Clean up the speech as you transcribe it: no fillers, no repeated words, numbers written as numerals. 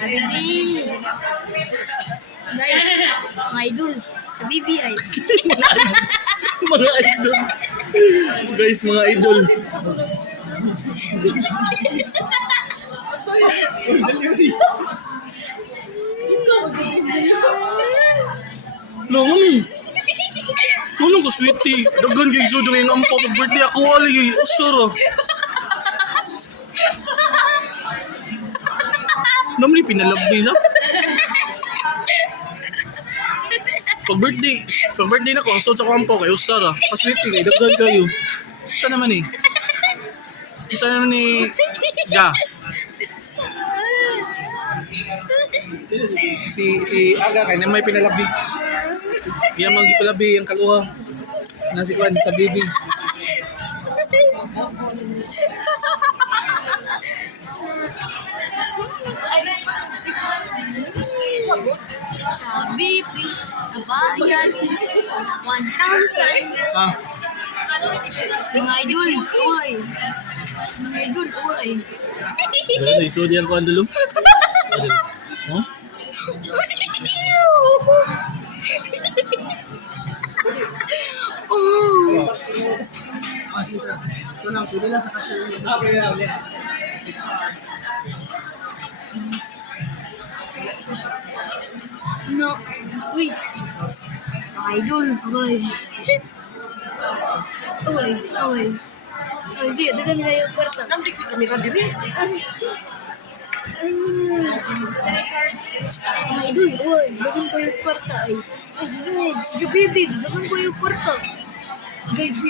Bibi. Guys, mga idol. Sa Bibi ay. Mga idol. Guys, mga idol. Langan eh. Ano ka, sweetie? Dagan kay Iso rin ang pag-birthday ako. Ali, usara. Namli pinalabdi sa? Pag-birthday na ko, ang suot sa kampo kay usara. Pasweetie kay dagan kayo. Isa naman eh. Isa naman ni Ja. Si Aga kay na may pinalabi. Iya magipalabi ang kaluha. Nasi Juan sa bibi. Sa Bibi. Kabayan. 1,000. Ah, Si mga idol. Uy. Mga idol. Uy. dali so diyan ko andalo. Oh? Oh. No. Uy. Mga idol. Uy. Uy. Uy. Uy, siya. Dagan kayo kwarta. Namdik ko kami diri. Mga idol. Uy. Dagan kayo kwarta ay. Ay, si Bibi. Dagan kayo kwarta. Guys.